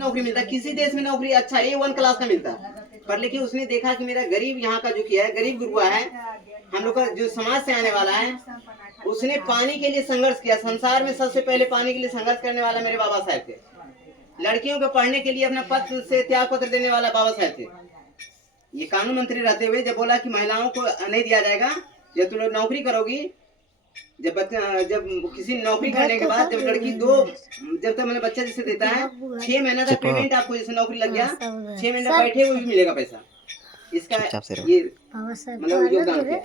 नौकरी मिलता, किसी देश में नौकरी अच्छा A1 क्लास का मिलता, पर लेकिन उसने देखा कि मेरा गरीब यहाँ का जो किया है, गरीब गुरुआ है, हम लोग का जो समाज से आने वाला है, उसने पानी के लिए संघर्ष किया। संसार में सबसे पहले पानी के लिए संघर्ष करने वाला मेरे बाबा साहब थे। लड़कियों को पढ़ने के लिए अपना पत्र से त्याग पत्र देने वाला बाबा साहब थे। ये कानून मंत्री रहते हुए जब बोला कि महिलाओं को नहीं दिया जाएगा, जब तुम लोग नौकरी करोगी, जब किसी नौकरी करने के बाद जब लड़की जब तक मैंने बच्चा जैसे देता है 6 महीना तक पेमेंट आपको, जैसे नौकरी लग गया 6 महीना बैठे हुए भी मिलेगा पैसा। इसका ये मतलब योगदान किया।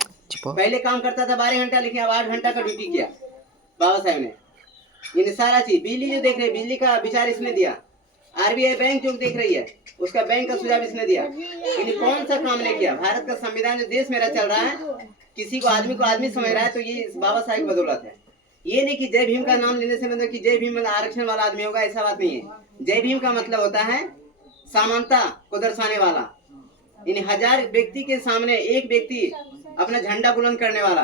पहले काम करता था 12 घंटा, लेकिन अब 8 घंटा का ड्यूटी किया बाबा साहब ने। ये सारा चीज, बिजली जो देख रहे, बिजली का विचार इसने दिया। RBI बैंक जो देख रही है, उसका बैंक का सुझाव इसने दिया। इन्हें कौन सा काम नहीं किया। भारत का संविधान जो देश मेरा चल रहा है, किसी को आदमी समझ रहा है, तो ये बाबा साहब की बदौलत है। ये नहीं कि जय भीम का नाम लेने से मतलब कि जय भीम मतलब आरक्षण वाला आदमी होगा, ऐसा बात नहीं है। जय भीम का मतलब होता है समानता को दर्शाने वाला। इन 1000 व्यक्ति के सामने एक व्यक्ति अपना झंडा बुलंद करने वाला।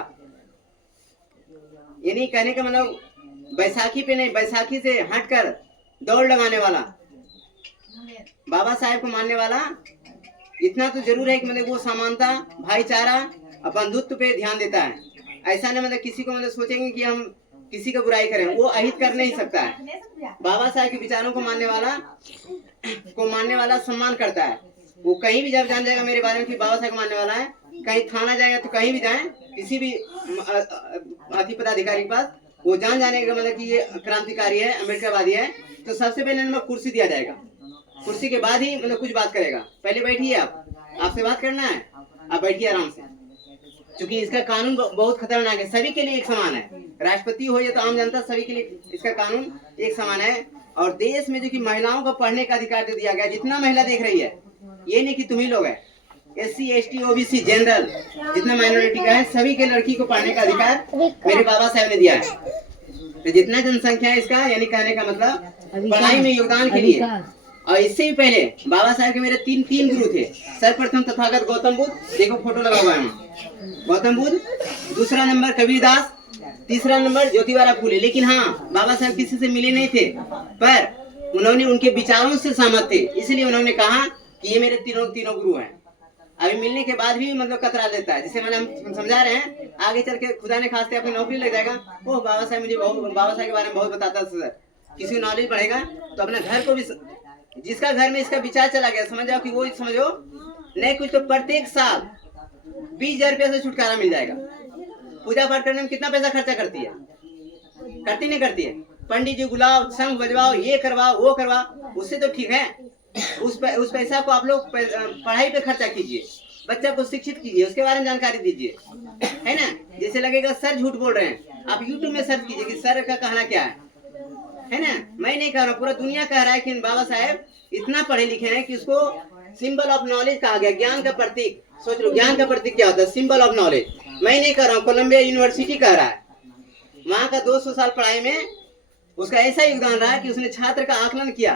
ये नहीं कहने का मतलब बैसाखी पे नहीं, बैसाखी से हटकर दौड़ लगाने वाला, बाबा साहब को मानने वाला। इतना तो जरूर है कि मतलब वो समानता, भाईचारा और बंधुत्व पे ध्यान देता है। ऐसा नहीं मतलब किसी को मतलब सोचेंगे कि हम किसी का बुराई करें, वो अहित कर नहीं सकता है। बाबा साहब के विचारों को मानने वाला सम्मान करता है। वो कहीं भी जब जान जाएगा मेरे बारे में कि बाबा साहब को मानने वाला है, कहीं थाना जाएगा तो कहीं भी जाए, किसी भी अति पदाधिकारी के पास, वो जान जाने का मतलब कि ये क्रांतिकारी है, अम्बेडकरवादी है, तो सबसे पहले नंबर कुर्सी दिया जाएगा। कुर्सी के बाद ही मतलब कुछ बात करेगा। पहले बैठिए, आपसे बात करना है, आप बैठिए आराम से। क्योंकि इसका कानून बहुत खतरनाक है, सभी के लिए एक समान है। राष्ट्रपति हो या तो आम जनता, सभी के लिए इसका कानून एक समान है। और देश में जो कि महिलाओं को पढ़ने का अधिकार जो दिया गया, जितना महिला देख रही है, ये नहीं कि तुम ही लोग है, SC ST OBC जनरल जितना माइनॉरिटी का है, सभी के लड़की को पढ़ने का अधिकार मेरे बाबा साहब ने दिया है। तो जितना जनसंख्या है इसका, यानी कहने का मतलब पढ़ाई में योगदान के लिए। और इससे भी पहले बाबा साहब के मेरे तीन गुरु थे। सर्वप्रथम तथागत गौतम बुद्ध, देखो फोटो लगा हुआ है, गौतम बुद्ध। दूसरा नंबर कबीरदास, तीसरा नंबर ज्योतिबा फूले। लेकिन हाँ, बाबा साहब किसी से मिले नहीं थे, पर उन्होंने उनके विचारों से सहमत थे, इसलिए उन्होंने कहा कि ये मेरे तीनों गुरु हैं। अभी मिलने के बाद भी मतलब कतरा लेता है, जिसे मैंने हम समझा रहे हैं, आगे चल के खुदा ने खास्ते अपनी नौकरी लग जाएगा। वो बाबा साहब मुझे बाबा साहब के बारे में बहुत बताता सर। किसी को नॉलेज बढ़ेगा तो अपने घर को भी, जिसका घर में इसका विचार चला गया, समझ जाओ कि वो समझो नहीं कुछ तो प्रत्येक साल 20,000 रुपया से छुटकारा मिल जाएगा। पूजा पाठ करने में कितना पैसा खर्चा करती है, करती नहीं करती है? पंडित जी बुलाओ, संघ बजवाओ, ये करवाओ वो करवाओ, उससे तो ठीक है। उस पैसा को आप लोग पढ़ाई पे खर्चा कीजिए, बच्चा को शिक्षित कीजिए, उसके बारे में जानकारी दीजिए, है ना। जैसे लगेगा सर झूठ बोल रहे हैं, आप YouTube में सर्च कीजिए कि सर का कहना क्या है ना। मैं नहीं कह रहा, पूरा दुनिया कह रहा है कि बाबा साहब इतना पढ़े लिखे हैं कि उसको सिंबल ऑफ नॉलेज कहा गया, ज्ञान का प्रतीक। सोच लो, ज्ञान का प्रतीक क्या होता है? Symbol of knowledge. मैं नहीं कह रहा हूँ, कोलंबिया यूनिवर्सिटी कह रहा है। वहाँ का 200 साल पढ़ाई में उसका ऐसा योगदान रहा कि उसने छात्र का आकलन किया,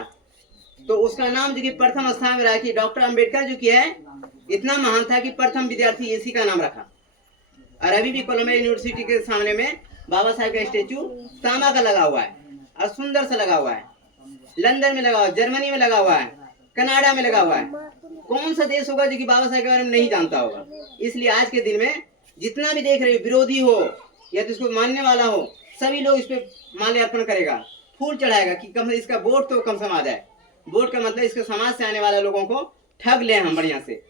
तो उसका नाम जो कि प्रथम स्थान में रहा कि डॉक्टर अम्बेडकर जो कि है इतना महान था कि प्रथम विद्यार्थी इसी का नाम रखा। और अभी भी कोलंबिया यूनिवर्सिटी के सामने में बाबा साहब का स्टेचू तांबा का लगा हुआ है और सुंदर सा लगा हुआ है। लंदन में लगा हुआ है, जर्मनी में लगा हुआ है, कनाडा में लगा हुआ है। कौन सा देश होगा जो कि बाबा साहब के बारे में नहीं जानता होगा? इसलिए आज के दिन में जितना भी देख रहे हो, विरोधी हो या तो इसको मानने वाला हो, सभी लोग इस पे माल्यार्पण करेगा, फूल चढ़ाएगा कि कम से इसका वोट तो कम समा जाए। वोट का मतलब इसके समाज से आने वाले लोगों को ठग ले हम बढ़िया से,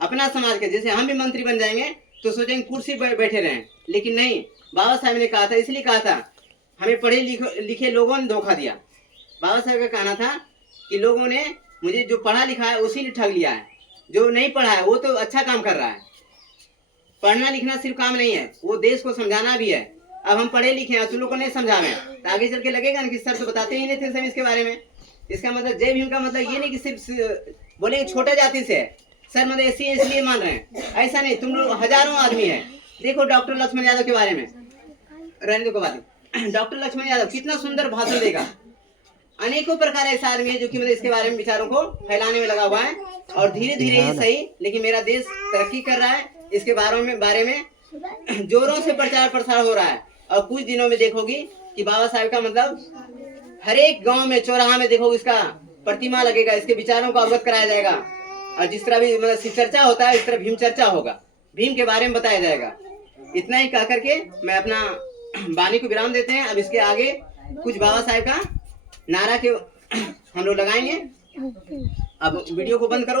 अपना समाज के। जैसे हम भी मंत्री बन जाएंगे तो सोचेंगे कुर्सी पर बैठे रहें, लेकिन नहीं। बाबा साहब ने कहा था, इसलिए कहा था, हमें पढ़े लिखे लोगों ने धोखा दिया। बाबा साहब का कहना था कि लोगों ने मुझे, जो पढ़ा लिखा है उसी ने ठग लिया है, जो नहीं पढ़ा है वो तो अच्छा काम कर रहा है। पढ़ना लिखना सिर्फ काम नहीं है, वो देश को समझाना भी है। अब हम पढ़े लिखे हैं, तुम लोग को नहीं समझावे तो आगे चल के लगेगा ना कि सर तो बताते ही नहीं थे सर इसके बारे में। इसका मतलब जय भीम का मतलब ये नहीं कि सिर्फ बोले छोटा जाति से है सर, मतलब ऐसी इसलिए मान रहे हैं, ऐसा नहीं। तुम लोग हजारों आदमी है। देखो डॉक्टर लक्ष्मण यादव के बारे में, रहने को बात, डॉक्टर लक्ष्मण यादव कितना सुंदर भाषण देगा। अनेकों प्रकार ऐसा आदमी है जो कि मतलब इसके बारे में विचारों को फैलाने में लगा हुआ है। और धीरे धीरे ये सही, लेकिन मेरा देश तरक्की कर रहा है। इसके बारे में जोरों से प्रचार प्रसार हो रहा है। और कुछ दिनों में देखोगी कि बाबा साहब का मतलब हर एक गांव में, चौराहा में देखोगे इसका प्रतिमा लगेगा, इसके विचारों को अवगत कराया जाएगा। और जिस तरह भी मतलब शिव चर्चा होता है, इस तरह भीम चर्चा होगा, भीम के बारे में बताया जाएगा। इतना ही कह करके मैं अपना वाणी को विराम देते हैं। अब इसके आगे कुछ बाबा साहेब का नारा के हम लोग लगाएंगे। अब वीडियो को बंद करो।